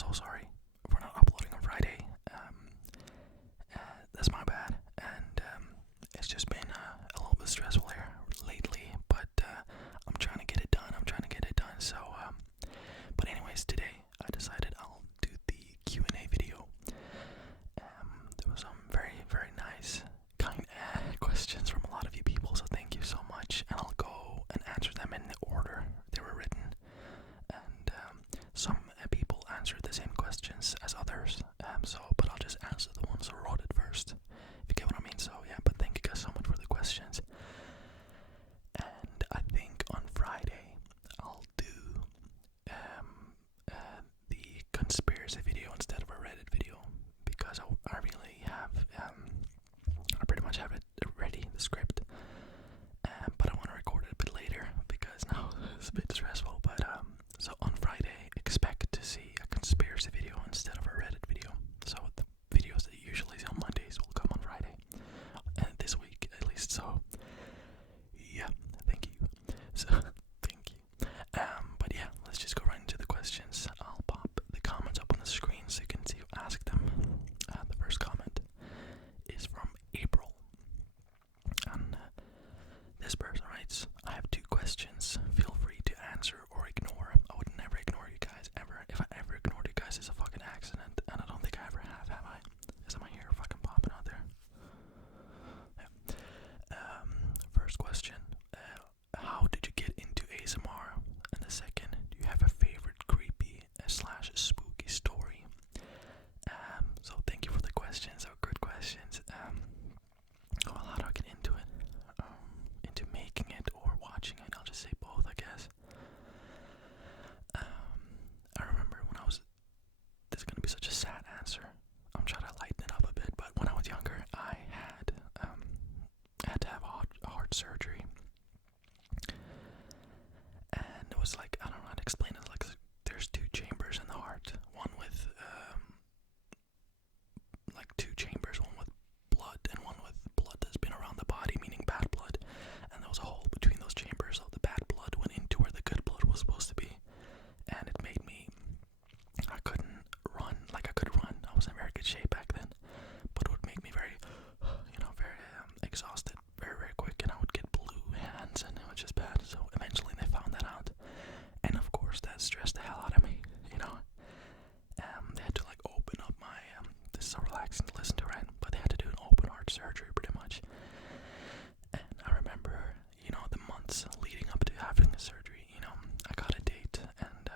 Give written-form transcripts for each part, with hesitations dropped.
so sorry for not uploading on Friday. That's my bad, and it's just been a little bit stressful here lately, but I'm trying to get it done. So, but anyways, today I decided I'll do the Q&A video. There was some very, very nice kind questions from a lot of you people, so thank you so much, and I'll go and answer them in the order they were written. And some people answered the same questions as others, but I'll just answer the ones who wrote it first, if you get what I mean. So yeah, but thank you guys so much for the questions. And I think on Friday I'll do the conspiracy video instead of a Reddit video, because I really have I pretty much have it ready, the script, but I want to record it a bit later because now it's a bit stressful. But so on Friday, expect to see a conspiracy video instead of a Reddit video. So the videos that you usually see on Mondays will come on Friday, and this week at least. So yeah, thank you. So thank you. But yeah, let's just go right into the questions. I'll pop the comments up on the screen so you can see who asked them. The first comment is from April, and this person writes, "I have 2 questions. Feel free to answer or ignore. I would never ignore you guys, ever. If I ever ignored you guys, it's a fucking accident, and I don't think I ever have I? Is my hair fucking popping out there?" Yeah. First question, how did you get into ASMR? And the second, do you have a favorite creepy slash spooky story? So thank you for the questions. They're good questions. Well, how do I get into it? Into making it or watching it? I'll just say both, I guess. I remember when I was, this is gonna be such a sad answer. I'm trying to lighten it up a bit, but when I was younger, I had to have heart surgery, and it was like, I don't know how to explain it. Like, there's 2 chambers in the heart, one with like 2 chambers, one with blood and one with blood that's been around the body, meaning bad blood, and there was a hole between those chambers, so the bad blood went into where the good blood was supposed to be, and it made me, I couldn't run. Like, I could run, I was in very good shape back then, but it would make me very, very exhausted very, very quick, and I would get blue hands, and it was just bad. So eventually they found that out, and of course that stressed the hell out of me, they had to like open up my, this is so relaxing to listen to, right? But they had to do an open heart surgery pretty much. And I remember, the months leading up to having the surgery, I got a date and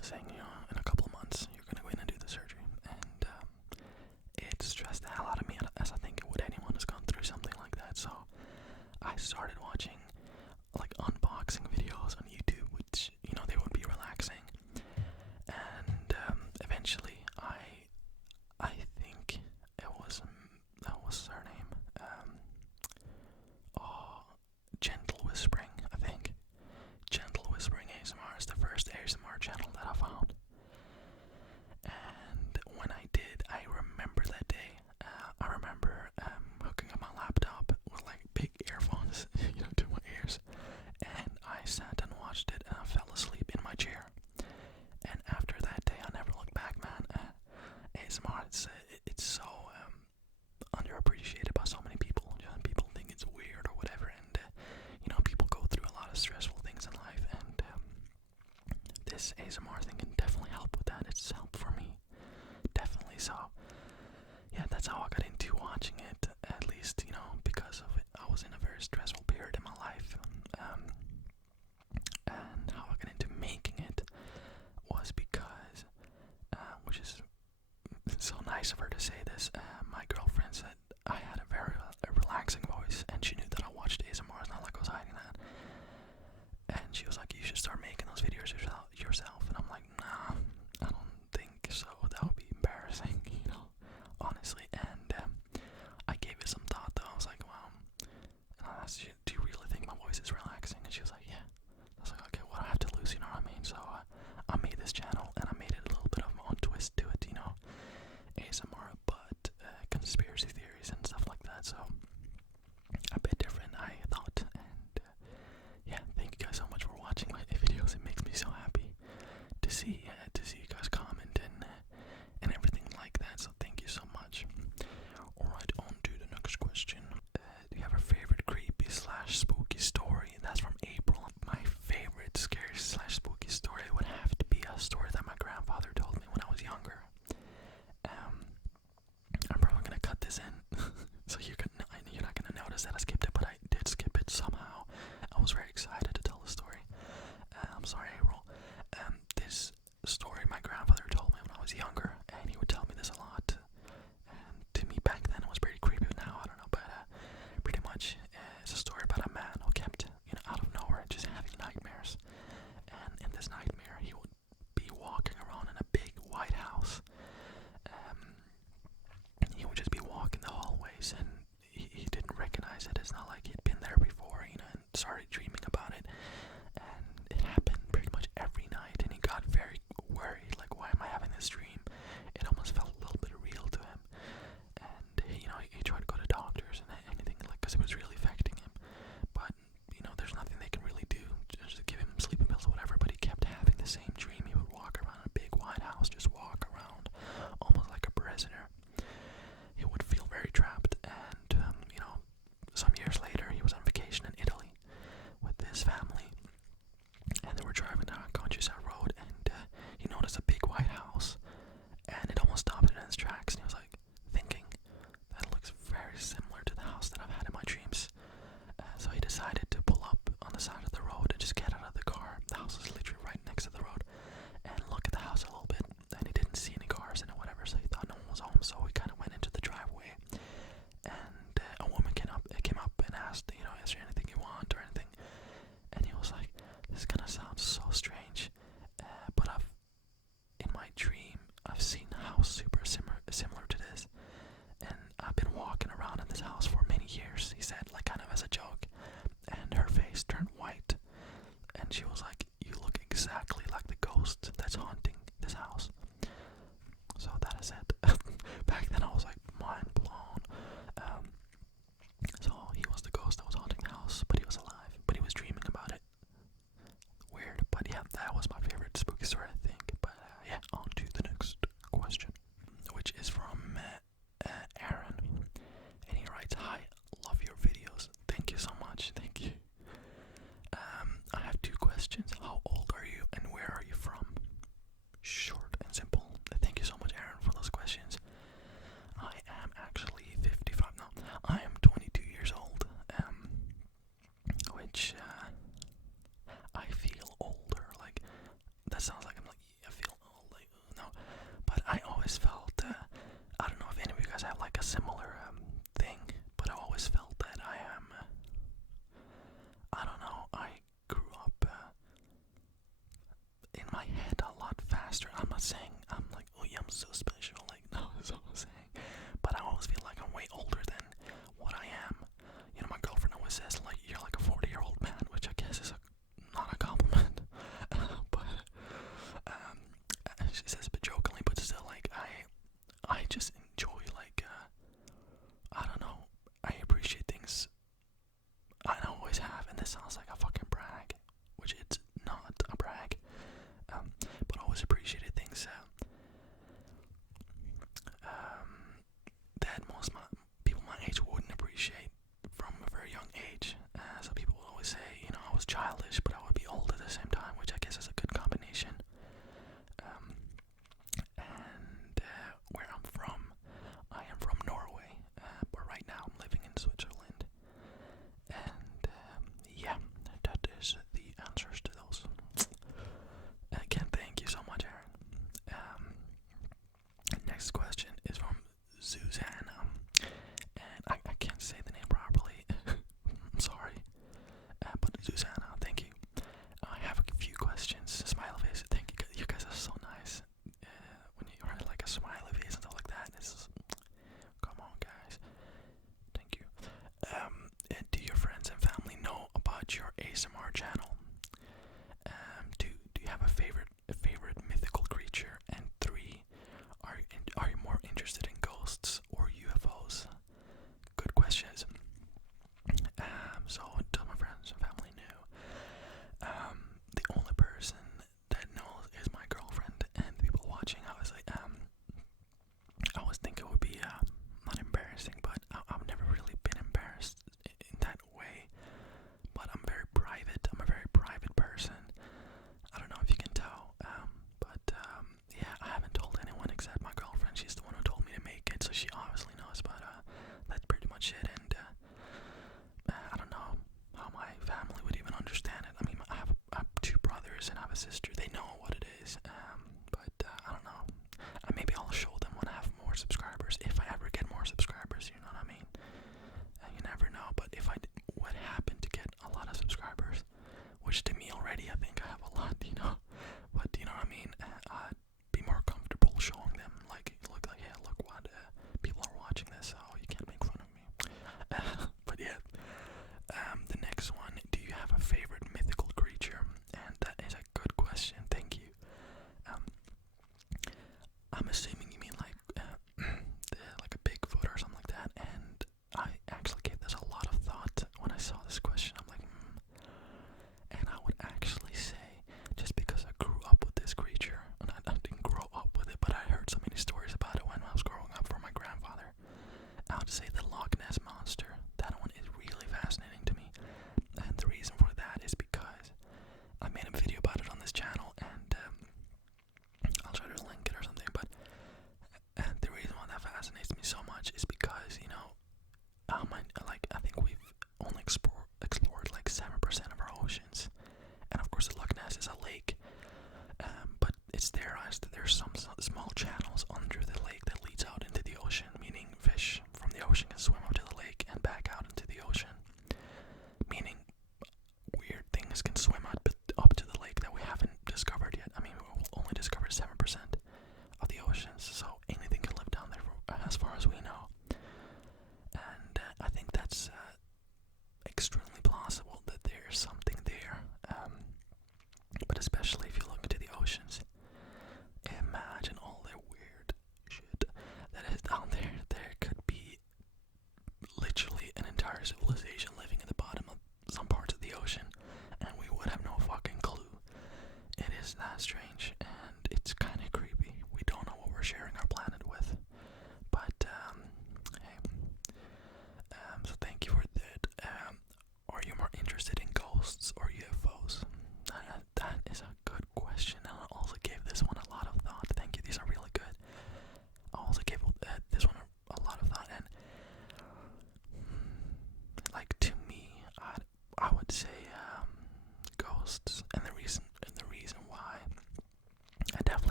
saying, in a couple of months you're gonna go in and do the surgery. And it stressed the hell out of me, as I think it would anyone who's gone through something like that. So I started watching like unboxing videos on YouTube, which, they would be relaxing. And eventually I think it was, what's her name? Gentle Whispering, I think. Gentle Whispering ASMR is the first ASMR channel that I found. And when I did, I remember that day. I remember hooking up my laptop with like big earphones, to my ears. And I sat and watched it, and I fell asleep in my chair. And after that day, I never looked back, man. ASMR, it's so underappreciated by so many people. People think it's weird or whatever, and people go through a lot of stressful things in life, and this ASMR thing can definitely help with that. It's helped for me, definitely. So yeah, that's how I got into watching it, at least, because of it. I was in a very stressful period in my life, and how I got into making it was because, which is so nice of her to say this, my girlfriend said I had a very relaxing voice, and she knew that I watched ASMR. It's not like I was hiding that. And she was like, you should start making those videos yourself. And I'm like, nah, I don't think so. That would be embarrassing, honestly. And I gave it some thought, though. I was like, wow, do you really think my voice is relaxing? And she was like, yeah. I was like, okay, what do I have to lose, you know what I mean? So I made this channel, and I made it a little bit of my own twist to it, ASMR, but conspiracy theories and stuff like that. So a bit different, I thought. And yeah, thank you guys so much for watching my videos. It makes me so happy to see you guys comment notice that I skipped it, but I did skip it somehow. I was very excited to tell the story. I'm sorry, April. This story my grandfather told me when I was younger, and he would tell me this a lot. And to me back then it was pretty creepy. Now I don't know, but pretty much it's a story about a man who kept, out of nowhere just having nightmares. And in this nightmare, he would be walking around in a big white house. He would just be walking the hallways, and he didn't recognize it. It's not like he'd been there before, and started dreaming about it. And it happened pretty much every night, and he got very worried, like, why am I having this dream? It almost felt a little bit real to him. And, he tried to go to doctors and anything, like, because it was really affecting him. But, there's nothing they can really do, just to give him sleeping pills or whatever. But he kept having the same dream. He would walk around a big white house, just walk around, almost like a prisoner. He would feel very trapped, and, some years later, he was on vacation in Italy with his family, and they were driving down a countryside road, and he noticed a big white house, and it almost stopped it in its tracks, and he was like, thinking, that looks very similar to the house that I've had in my dreams. So he decided to pull up on the side of the road and just get out of the car. The house was literally right next to the road, and look at the house a little bit, and he didn't see any cars in it, whatever, so he thought no one was home, so he kind of went into the driveway, and a woman came up and asked, is there anything you want or anything? And he was like, this is gonna sound so strange, but in my dream, I've seen a house super similar to this, and I've been walking around in this house for many years, he said, like, kind of as a joke, and her face turned white, and she was like, you look exactly like the ghost that's haunting this house. So that is it. Back then I was like mind blown. So he was the ghost that was haunting the house, but he was alive, but he was dreaming about it. Weird, but yeah, that was my favorite spooky story, I think. But yeah, on to the next question, which is from Aaron, and he writes, hi, love your videos. Thank you so much. Thank you. I have two questions. How old are you and where are you from? Short and simple. Thank you so much, Aaron, for those questions. I am actually 55 now. I am 22 years old, which I feel older. Like, that sounds like I feel old. Like, no, but I always felt. I don't know if any of you guys have like a similar thing, but I always felt that I am. I don't know. I grew up in my head a lot faster. I'm not saying I'm like, oh yeah, I'm so special. Like, no, that's what I'm saying. But I always feel like I'm way older than what I am. My girlfriend always says, like, you're like a 40-year-old man, which I guess is not a compliment. But she says it jokingly, but still, like, I just enjoy, like, I don't know, I appreciate things. I always have, and this sounds like a fucking brag, which it's not a brag, but I always appreciated things that most people my age wouldn't appreciate from a very young age. So people will always say, I was childish, but I would be old at the same time, which I guess is a good combination. And where I'm from, I am from Norway, but right now I'm living in Switzerland. And yeah, that is the answers to those. Again, thank you so much, Aaron. Next question is from Susanna, and I can't say the name properly. I'm sorry, but Susanna, thank you. I have a few questions.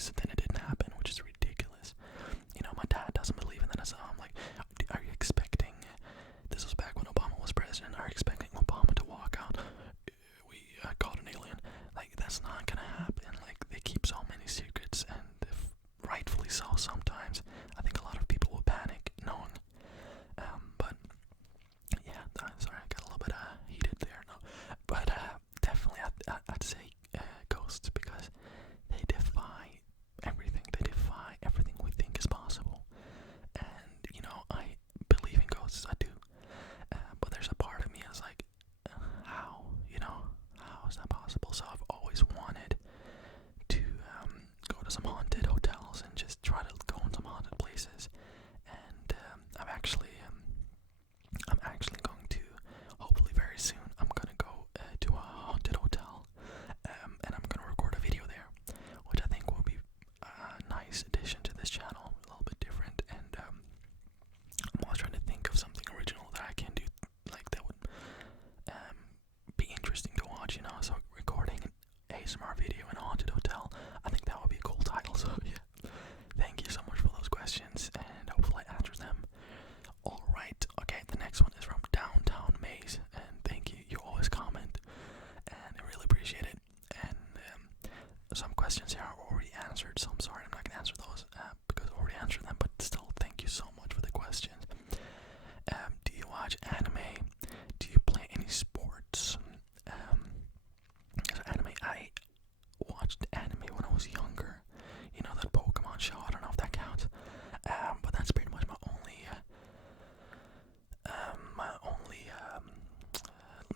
news, then it didn't happen, which is ridiculous. You know, my dad doesn't believe in that, so I'm like, are you expecting, this was back when Obama was president, are you expecting Obama to walk out, we caught an alien? Like, that's not gonna happen. Like, they keep so many secrets, and if rightfully so sometimes. I think a lot of people will panic knowing. But yeah, sorry, I got a little bit heated there. No, but definitely, I'd say ghosts, because they defy everything. They defy everything we think is possible. And you know, I believe in ghosts. I do. But there's a part of me that's like, how? You know, how is that possible? So I've always wanted to go to some haunted hotels and just try to go in some haunted places. And I'm actually going to, hopefully very soon, I'm gonna go to a haunted hotel, and I'm gonna record a video there, which I think will be a nice addition to this channel, a little bit different. And I'm always trying to think of something original that I can do, like that would be interesting to watch, you know. So recording an ASMR video in a haunted hotel, I think that would be a cool title. So yeah, thank you so much for those questions, and hopefully I answer them. Alright, okay, the next one is from Downtown Maze, and thank you, you always comment, and I really appreciate it. And some questions here are already answered, so I'm sorry I'm not going to answer those, because I already answered them, but still, thank you so much for the questions. Do you watch anime? Do you play any sports? So anime, I watched anime when I was younger, you know, that Pokemon show, I don't know if that counts, but that's pretty much my only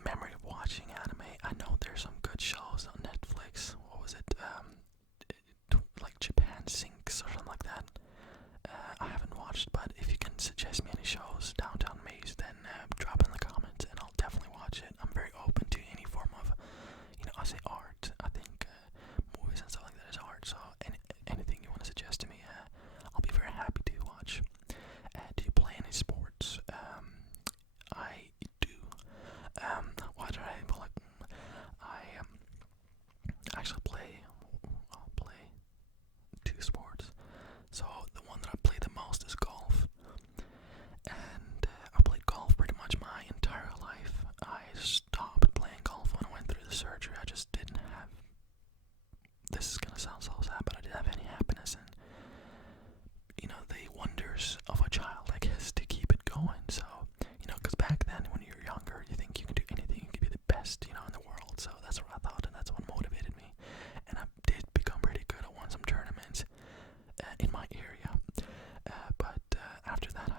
memory of watching anime. I know there's some good shows on Netflix. What was it? Like Japan Sinks or something like that. I haven't watched, but if you can suggest me any shows, Downtown Maze, then drop in the comments and I'll definitely watch it. I'm very open to any form of, you know, I say art. I think movies and stuff like that is art. So anything you want to suggest to me, I'll be very happy to watch. Do you play any sports? I do. Why did I like? I actually I'll play two sports. So the one that I play the most is golf, and I played golf pretty much my entire life. I stopped playing golf when I went through the surgery. I just didn't have. This is gonna sound so sad, but I didn't have any happiness and, you know, the wonders of a child, I guess, to keep it going. So, you know, because back then when you're younger, you think you can do anything, you can be the best, you know, in the world. So that's what I thought, and that's what motivated me. And I did become pretty good. I won some tournaments in my area, but after that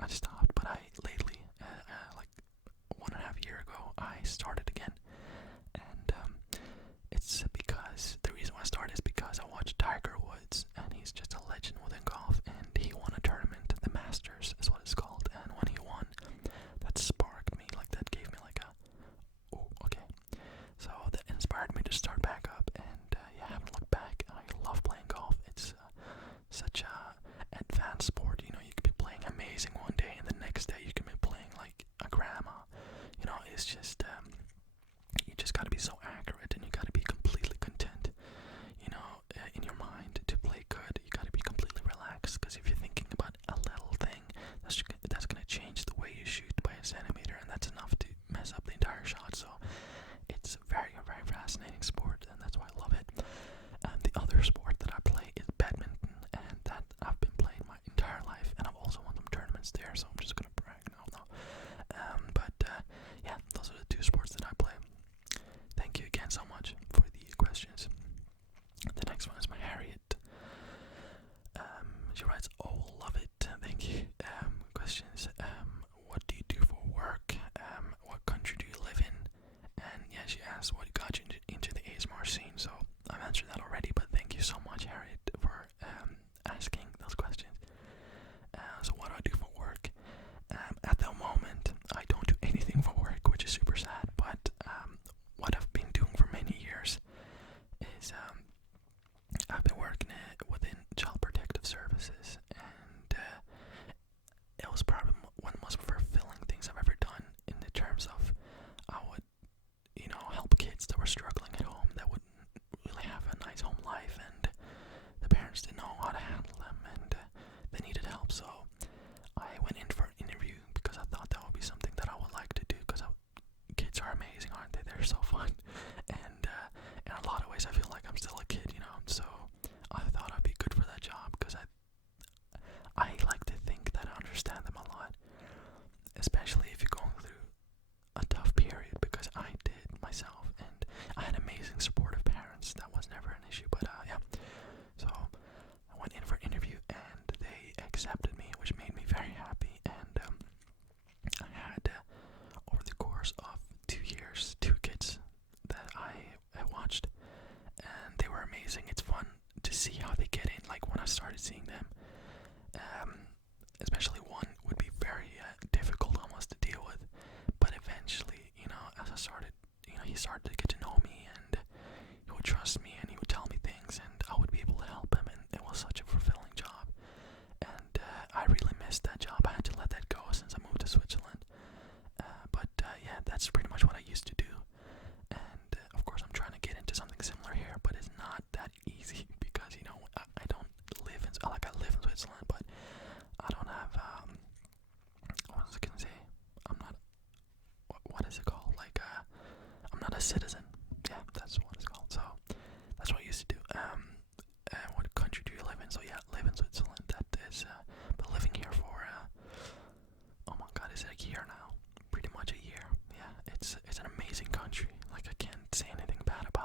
I stopped. But I lately, like 1.5 years ago, I started again. And it's because the reason why I started is because I watched Tiger Woods, and he's just a legend within golf, and he won a tournament, the Masters is what it's called. And when he won, that sparked me, like that gave me like a, oh, okay. So that inspired me to start back up, and yeah, I haven't looked back. I love playing golf. It's such a advanced sport. You know, you could be playing amazing one day, and the next day you can be playing like a grandma. You know, it's just you just gotta be so accurate, and you gotta be completely content, you know, in your mind to play good. You gotta be completely relaxed, because if you're thinking about a little thing, that's gonna change the way you shoot by a centimeter, and that's enough to mess up the entire shot. So it's a very, very fascinating sport, and that's why I love it. The other sport that I play is badminton, and that I've been playing my entire life, and I've also won some tournaments there, so I'm just gonna brag now. But yeah, those are the two sports that I play. Thank you again so much for the questions. The next one is by Harriet. She writes, "Oh, love it. Thank you." Questions. What do you do for work? What country do you live in? And yeah, she asks what got you into the ASMR scene. So I've answered that already, but thank you so much, Harriet, for asking those questions. So what do I do for work? At the moment, I don't do anything for work, which is super sad. But what I've been doing for many years is I've been working within Child Protective Services, and it was probably one of the most fulfilling things I've ever done, in the terms of I would, you know, help kids that were struggling at home, that would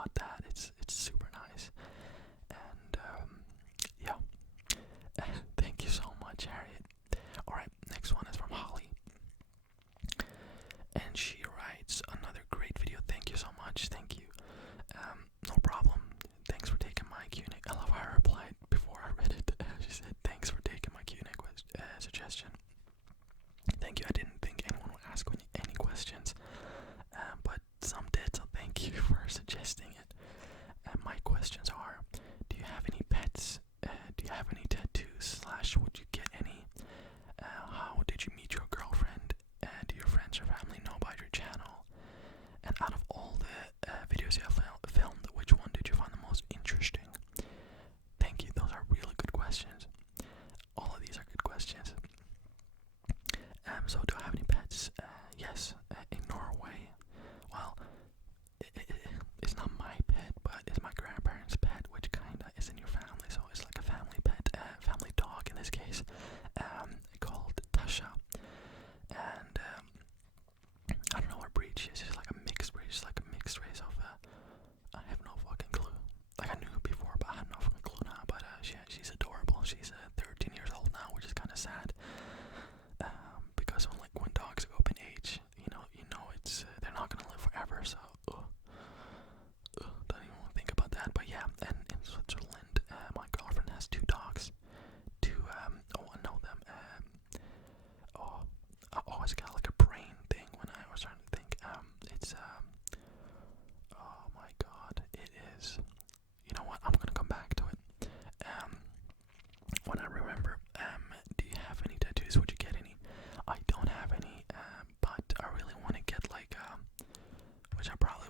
got that. It's super nice. And yeah, thank you so much, Harriet. All right, next one is from Holly, and she writes, another great video. Thank you so much. Thank you. No problem. Thanks for taking my Q&A. I love how I replied before I read it. She said, thanks for taking my Q&A suggestion. Thank you. I didn't think anyone would ask any questions, but some did, so thank you for suggesting it. My questions are, do you have any pets? Do you have any tattoos? / would you get any? How did you meet your girlfriend? Do your friends or family know about your channel? And out of all the videos you have filmed, which one did you find the most interesting? Thank you. Those are really good questions. All of these are good questions. So do I have any pets? Yes. In Norway, well, it's not my pet, but it's my grandparents' pet, which kinda is in your family, so it's like a family pet, family dog in this case, called Tasha. And I don't know what breed she is. She's like a mixed breed. She's like a mixed race of. I have no fucking clue. Like I knew before, but I have no fucking clue now. But she's adorable. She's 13 years old now, which is kind of sad. Because when dogs go up in age, you know it's they're not gonna live forever. So don't even want to think about that. But yeah, and in Switzerland, my girlfriend has 2 dogs. I know them. I always got like a brain thing when I was trying to think. It's oh my god, it is. You know what? I'm gonna come back to it. When I remember. Do you have any tattoos? Would you get any? I don't have any. But I really want to get like which I probably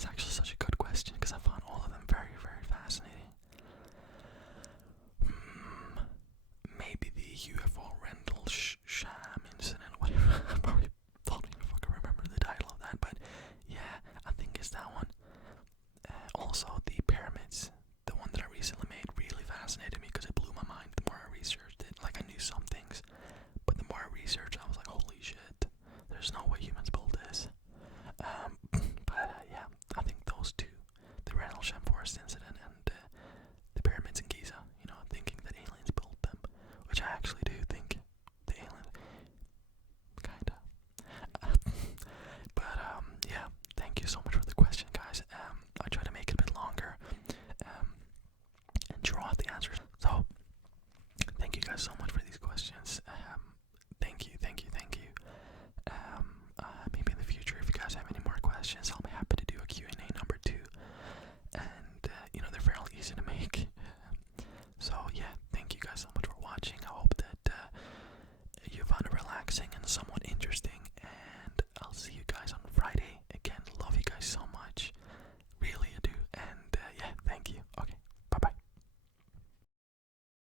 That's actually